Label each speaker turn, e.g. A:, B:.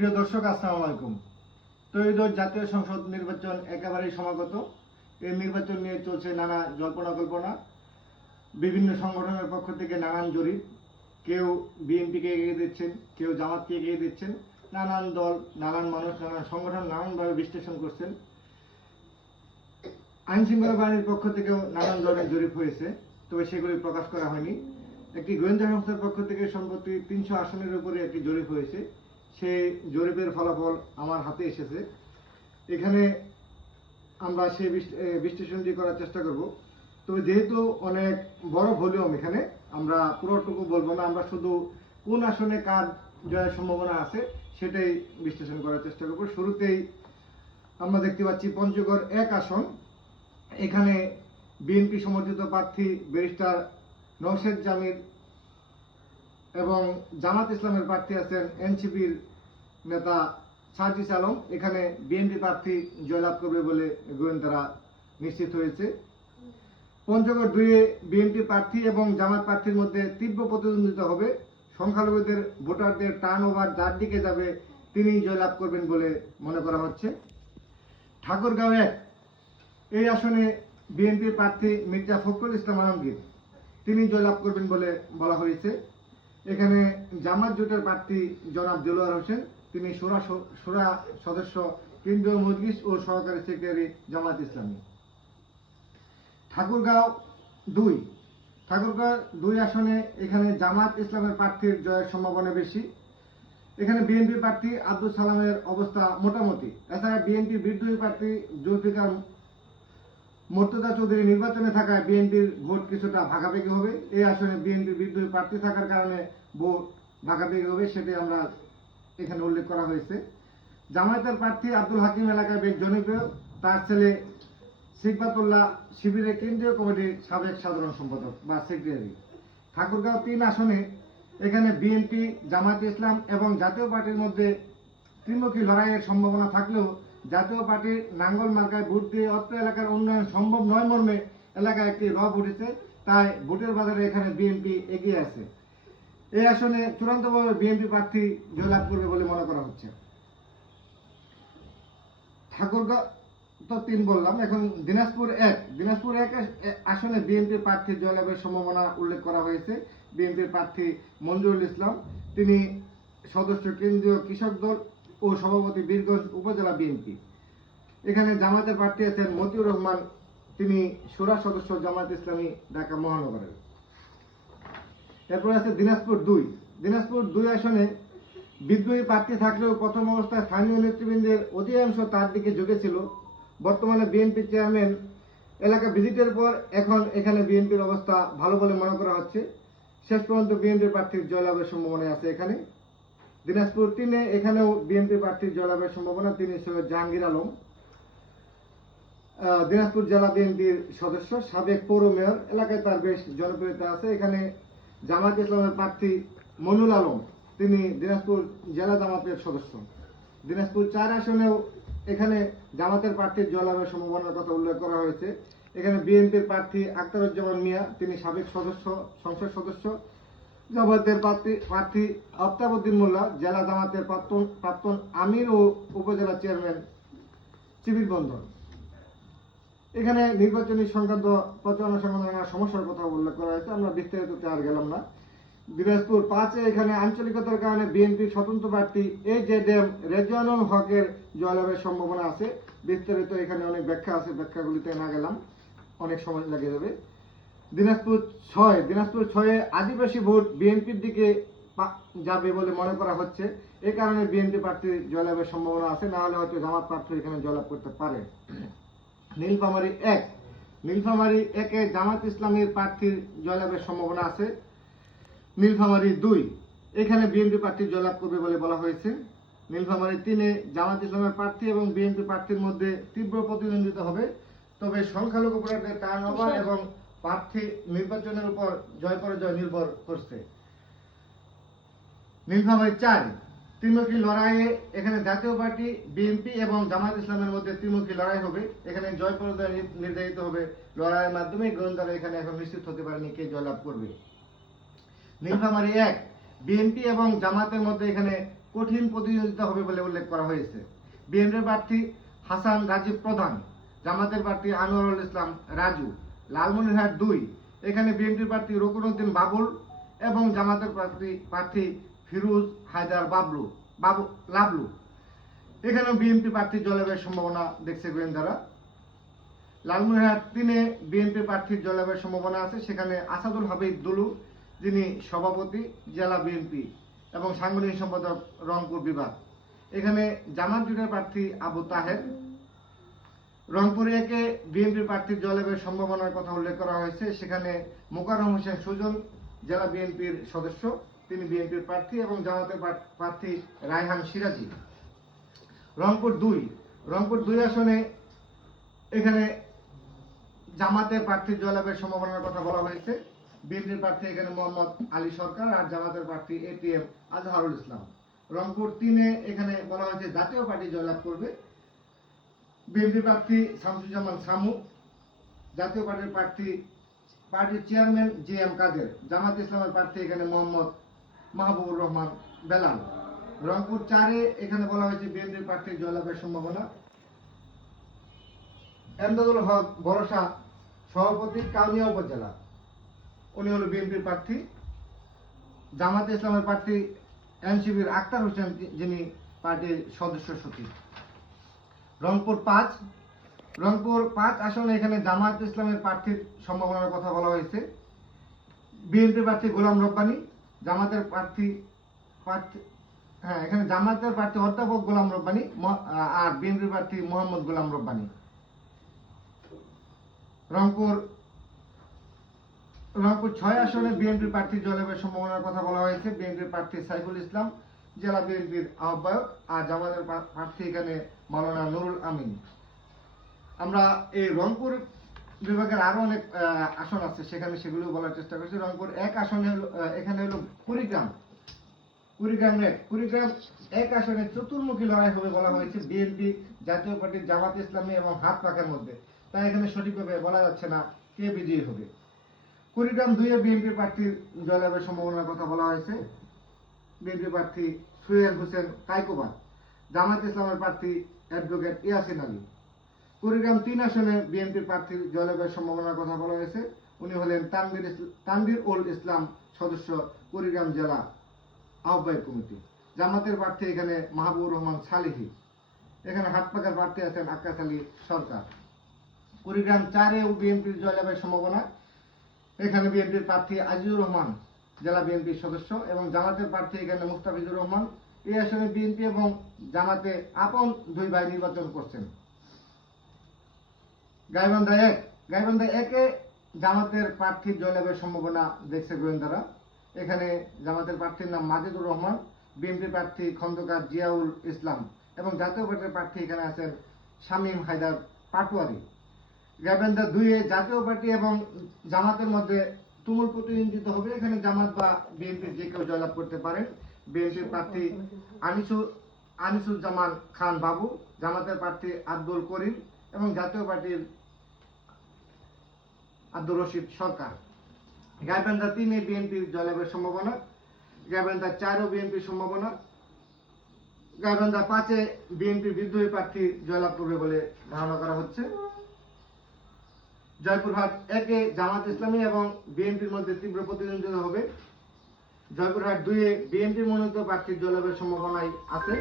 A: প্রিয় দর্শক, আসসালামু আলাইকুম। ত্রয়োদশ জাতীয় সংসদ নির্বাচন একেবারেই সমাগত। এই নির্বাচন নিয়ে চলছে নানা জল্পনা কল্পনা। বিভিন্ন সংগঠনের পক্ষ থেকে নানান জরিপ। কেউ বিএনপিকে এগিয়ে দিচ্ছেন, কেউ জামাতকে এগিয়ে দিচ্ছেন। নানান দল, নানান মানুষ, নানান সংগঠন নানানভাবে বিশ্লেষণ করছেন। আইন শৃঙ্খলা বাহিনীর পক্ষ থেকেও নানান ধরনের জরিপ হয়েছে, তবে সেগুলি প্রকাশ করা হয়নি। একটি গোয়েন্দা সংস্থার পক্ষ থেকে সম্প্রতি তিনশো আসনের উপরে একটি জরিপ হয়েছে। সেই জরিপের ফলাফল আমার হাতে এসেছে। এখানে আমরা সেই বিশ্লেষণটি করার চেষ্টা করব। তবে যেহেতু অনেক বড় ভলিউম এখানে, আমরা পুরোটুকু বলব না, আমরা শুধু কোন আসনে কার জয়ের সম্ভাবনা আছে সেটাই বিশ্লেষণ করার চেষ্টা করব। শুরুতেই আমরা দেখতে পাচ্ছি পঞ্চগড় এক আসন। এখানে বিএনপি সমর্থিত প্রার্থী ব্যারিস্টার নওশেদ জামির এবং জামাত ইসলামের প্রার্থী আছেন এনসিপির নেতা সাজিস আলম, এখানে বিএনপি প্রার্থী জয়লাভ করবে বলে গোয়েন্দারা নিশ্চিত হয়েছে। পঞ্চগড় দুইয়ে বিএনপি প্রার্থী এবং জামাত প্রার্থীর মধ্যে তীব্র প্রতিদ্বন্দ্বিতা হবে। সংখ্যালঘুদের ভোটারদের টার্ন ওভার যার দিকে যাবে তিনি জয়লাভ করবেন বলে মনে করা হচ্ছে। ঠাকুরগাঁও এক, এই আসনে বিএনপি প্রার্থী মির্জা ফখরুল ইসলাম আলমগীর, তিনি জয়লাভ করবেন বলে বলা হয়েছে। এখানে জামাত জোটের প্রার্থী জনাব দেলোয়ার হোসেন তিনি সুরা সুরা সদস্য কেন্দ্রীয় মজলিস ও সহকারী সেক্রেটারি জামাত ইসলামী। ঠাকুরগাঁও দুই। ঠাকুরগাঁও দুই আসনে এখানে জামাত ইসলামের প্রার্থীর জয়ের সম্ভাবনা বেশি। এখানে বিএনপি প্রার্থী আব্দুল সালামের অবস্থা মোটামুটি। এছাড়া বিএনপি বিদ্রোহী প্রার্থী জুলফিকার মোর্তজা চৌধুরী নির্বাচনে থাকায় বিএনপির ভোট কিছুটা ভাগাভাগি হবে। এই আসনে বিএনপির বিদ্রোহী প্রার্থী থাকার কারণে ভোট ভাগাভাগি হবে সেটি আমরা এখানে উল্লেখ করা হয়েছে। জামায়াতের প্রার্থী আব্দুল হাকিম এলাকায় বেশ জনপ্রিয়। তার ছেলে সিকবাতুল্লাহ শিবিরের কেন্দ্রীয় কমিটির সাবেক সাধারণ সম্পাদক বা সেক্রেটারি। ঠাকুরগাঁও তিন আসনে এখানে বিএনপি, জামায়াত ইসলাম এবং জাতীয় পার্টির মধ্যে ত্রিমুখী লড়াইয়ের সম্ভাবনা থাকলেও জাতীয় পার্টির নাঙ্গল মার্কায় ভোট দিয়ে অত্র এলাকার উন্নয়ন সম্ভব নয় মর্মে এলাকায় একটি রব উঠেছে। তাই ভোটের বাজারে এখানে বিএনপি এগিয়ে আছে। এই আসনে চূড়ান্তভাবে বিএনপি প্রার্থী জয়লাভ করবে বলে মনে করা হচ্ছে। ঠাকুরগাঁও তো তিন বললাম, এখন দিনাজপুর এক। দিনাজপুর এক আসনে বিএনপি প্রার্থী জয়লাভের সম্ভাবনা উল্লেখ করা হয়েছে। বিএনপির প্রার্থী মঞ্জুরুল ইসলাম, তিনি সদস্য কেন্দ্রীয় কৃষক দল ও সভাপতি বীরগঞ্জ উপজেলা বিএনপি। এখানে জামাতের প্রার্থী আছেন মতিউর রহমান, তিনি সুরা সদস্য জামাত ইসলামী, ঢাকা মহানগরের। এরপর আছে দিনাজপুর দুই। দিনাজপুর দুই আসনে বিদ্রোহী প্রার্থী থাকলেও প্রথম অবস্থায় স্থানীয় নেতৃবৃন্দের অধিকাংশ তার দিকে ঝুঁকেছিল। বর্তমানে বিএনপি চেয়ারম্যান এলাকা ভিজিটের পর এখন এখানে বিএনপির অবস্থা ভালো বলে মনে করা হচ্ছে। শেষ পর্যন্ত বিএনপি প্রার্থীর জয়লাভের সম্ভাবনা আছে এখানে। দিনাজপুর তিনে এখানেও বিএনপি প্রার্থীর জয়লাভের সম্ভাবনা। তিনি সৈয়দ জাহাঙ্গীর আলম দিনাজপুর জেলা বিএনপির সদস্য, সাবেক পৌর মেয়র। এলাকায় তার বেশ জনপ্রিয়তা আছে। এখানে জামাত ইসলামের প্রার্থী মনুল আলম, তিনি দিনাজপুর জেলা জামাতের সদস্য। দিনাজপুর চার আসনেও এখানে জামাতের প্রার্থীর জয়লাভের সম্ভাবনার কথা উল্লেখ করা হয়েছে। এখানে বিএনপির প্রার্থী আখতারুজ্জামান মিয়া, তিনি সাবেক সদস্য, সংসদ সদস্য। জামাতের প্রার্থী প্রার্থী আফতাবুদ্দিন মোল্লা, জেলা জামাতের প্রাক্তন প্রাক্তন আমির ও উপজেলা চেয়ারম্যান চিবির বন্ধন। এখানে নির্বাচনী সংক্রান্ত প্রচারণা সংক্রান্ত সমস্যার কথা উল্লেখ করা হয়েছে, আমরা বিস্তারিত আর গেলাম না। দিনাজপুর পাঁচে এখানে আঞ্চলিকতার কারণে বিএনপির স্বতন্ত্র প্রার্থী এ জেড এম রেজওয়ানুল হকের জয়লাভের সম্ভাবনা আছে। বিস্তারিত এখানে অনেক ব্যাখ্যা আছে, ব্যাখ্যাগুলিতে না গেলাম, অনেক সময় লেগে যাবে। দিনাজপুর ছয়, দিনাজপুর ছয়ে আদিবাসী ভোট বিএনপির দিকে যাবে বলে মনে করা হচ্ছে। এ কারণে বিএনপি প্রার্থীর জয়লাভের সম্ভাবনা আছে, না হলে হয়তো জামাত প্রার্থী এখানে জয়লাভ করতে পারে। নীলফামারী এক। নীলফামারী একে জামাত ইসলামের প্রার্থীর জয়লাভের সম্ভাবনা আছে। নীলফামারী দুই, এখানে বিএনপি প্রার্থী জয়লাভ করবে বলে বলা হয়েছে। নীলফামারী তিনে জামাত ইসলামের প্রার্থী এবং বিএনপি প্রার্থীর মধ্যে তীব্র প্রতিদ্বন্দ্বিতা হবে। তবে সংখ্যালঘু ভোটারদের টার্ন ওভার এবং প্রার্থী নির্বাচনের উপর জয় পরাজয় নির্ভর করছে। নীলফামারী চার ত্রিমুখী লড়াইয়ে এখানে জাতীয় পার্টি বিএনপি এবং জামাত ইসলামের মধ্যে ত্রিমুখী লড়াই হবে। এখানে জয় পরাজয় নির্ধারিত হবে। লড়াইয়ের মাধ্যমে গোয়েন্দারা এখানে এখন নিশ্চিত হতে পারেনি কে জয়লাভ করবে। নীলফামারী এক বিএনপি এবং জামাতের মধ্যে এখানে কঠিন প্রতিযোগিতা হবে বলে উল্লেখ করা হয়েছে। বিএনপির প্রার্থী হাসান রাজীব প্রধান, জামাতের প্রার্থী আনোয়ারুল ইসলাম রাজু, লালমনিরহাট দুই, এখানে বিএনপির প্রার্থী রকুনউদ্দিন বাবুল এবং জামাতের প্রার্থী প্রার্থী ফিরোজ, হায়দার, বাবলু, বাবু, লাবলু। এখানেও বিএনপি প্রার্থীর জলবায়ুর সম্ভাবনা দেখছে গোয়েন্দারা। লালমনিরহাট তিনে বিএনপি প্রার্থীর জলবায়ুর সম্ভাবনা আছে। সেখানে আসাদুল হাবিব দুলু, যিনি সভাপতি, জেলা বিএনপি, এবং সাংগঠনিক সম্পাদক রংপুর বিভাগ। এখানে জামাত জুটের প্রার্থী আবু তাহের। রংপুরে একে বিএনপি প্রার্থীর জলবায়ুর সম্ভাবনার কথা উল্লেখ করা হয়েছে। সেখানে মোকাররম হোসেন সুজন, জেলা বিএনপির সদস্য। তিনি বিএনপির প্রার্থী এবং জামাতের প্রার্থী রায়হান সিরাজি। রংপুর দুই। রংপুর দুই আসনে এখানে জামাতের প্রার্থীর জয়লাভের সম্ভাবনার কথা বলা হয়েছে। বিএনপির প্রার্থী এখানে মোহাম্মদ আলী সরকার আর জামাতের প্রার্থী এটিএম আজহারুল ইসলাম। রংপুর তিনে এখানে বলা হয়েছে জাতীয় পার্টি জয়লাভ করবে। বিএনপি প্রার্থী শামসুজ্জামান শামু, জাতীয় পার্টির প্রার্থী পার্টির chairman J M Kader, Jamaat ইসলামের প্রার্থী এখানে মোহাম্মদ মাহবুবুর রহমান বেলাল। রংপুর চারে এখানে বলা হয়েছে বিএনপির প্রার্থীর জয়লাভের সম্ভাবনা। এমদাদুল হক ভরসা সভাপতি কাউনিয়া উপজেলা। উনি হলো বিএনপির প্রার্থী। জামাতে ইসলামের প্রার্থী এনসিবির আক্তার হোসেন যিনি পার্টির সদস্য সচিব। রংপুর পাঁচ। রংপুর পাঁচ আসনে এখানে জামাত ইসলামের প্রার্থীর সম্ভাবনার কথা বলা হয়েছে। বিএনপি প্রার্থী গোলাম রব্বানী। জামাতের প্রার্থী হ্যাঁ এখানে জামাতের প্রার্থী অধ্যাপক গোলাম রব্বানী আর বিএনপি প্রার্থী মোহাম্মদ গোলাম রব্বানী। রংপুর রংপুর ছয় আসনে বিএনপি প্রার্থী জয়লাভের সম্ভাবনার কথা বলা হয়েছে। বিএনপি প্রার্থী সাইফুল ইসলাম, জেলা বিএনপির আহ্বায়ক, আর জামাতের প্রার্থী এখানে মাওলানা নুরুল আমিন। আমরা এই রংপুর বিভাগের আরও অনেক আসন আছে, সেখানে সেগুলো বলার চেষ্টা করছি। রংপুর এক আসনে হলো এখানে হলো কুড়িগ্রাম। কুড়িগ্রাম এক কুড়িগ্রাম এক আসনে চতুর্মুখী লড়াই হবে বলা হয়েছে বিএনপি, জাতীয় পার্টি জামাত ইসলামী এবং হাত পাখার মধ্যে। তাই এখানে সঠিকভাবে বলা যাচ্ছে না কে বিজয়ী হবে। কুড়িগ্রাম দুইয়ে বিএনপি প্রার্থীর জয়লাভের সম্ভাবনার কথা বলা হয়েছে। বিএনপি প্রার্থী সুয়েল হোসেন কাইকোবাদ, জামাত ইসলামের প্রার্থী অ্যাডভোকেট ইয়াসিন আলী। কুড়িগ্রাম তিন আসনে বিএনপির প্রার্থীর জয়লাভের সম্ভাবনার কথা বলা হয়েছে। উনি হলেন তানভীর ইসল- তানভীর উল ইসলাম সদস্য কুড়িগ্রাম জেলা আহ্বায়ক কমিটি। জামাতের প্রার্থী এখানে মাহবুবুর রহমান সালিহি। এখানে হাটপাকার প্রার্থী আছেন আকাশ আলী সরকার। কুড়িগ্রাম চারে বিএনপির জয়লাভের সম্ভাবনা। এখানে বিএনপির প্রার্থী আজিজুর রহমান জেলা বিএনপির সদস্য এবং জামাতের প্রার্থী এখানে মুস্তাফিজুর রহমান। এই আসনে বিএনপি এবং জামাতে আপন দুই ভাই নির্বাচন করছেন। গাইবান্ধা এক, গাইবান্ধা একে জামাতের প্রার্থীর জয়লাভের সম্ভাবনা দেখছে গোয়েন্দারা। এখানে জামাতের প্রার্থীর নাম মাজিদুর রহমান, বিএনপি প্রার্থী খন্দকার জিয়াউল ইসলাম এবং জাতীয় পার্টির প্রার্থী এখানে আছেন শামীম হায়দার পাটোয়ারি। গাইবান্ধা দুইয়ে জাতীয় পার্টি এবং জামাতের মধ্যে তুমুল প্রতিদ্বন্দ্বিতা হবে। এখানে জামাত বা বিএনপির যে কেউ জয়লাভ করতে পারেন। বিএনপির প্রার্থী আনিসুর আনিসুজ্জামান খান বাবু, জামাতের প্রার্থী আব্দুল করিম এবং জাতীয় পার্টির আব্দুর রশিদ সরকার। গাইবান্ধা তিনে বিএনপির জয়লাভের সম্ভাবনা, গাইবান্ধা চারও বিএনপির সম্ভাবনা, গাইবান্ধা পাঁচে বিএনপির বিদ্রোহী প্রার্থী জয়লাভ করবে বলে ধারণা করা হচ্ছে। জয়পুরহাট একে জামাত ইসলামী এবং বিএনপির মধ্যে তীব্র প্রতিদ্বন্দ্বিতা হবে। জয়পুরহাট দুইয়ে বিএনপি মনোনীত প্রার্থীর জয়লাভের সম্ভাবনাই আছে।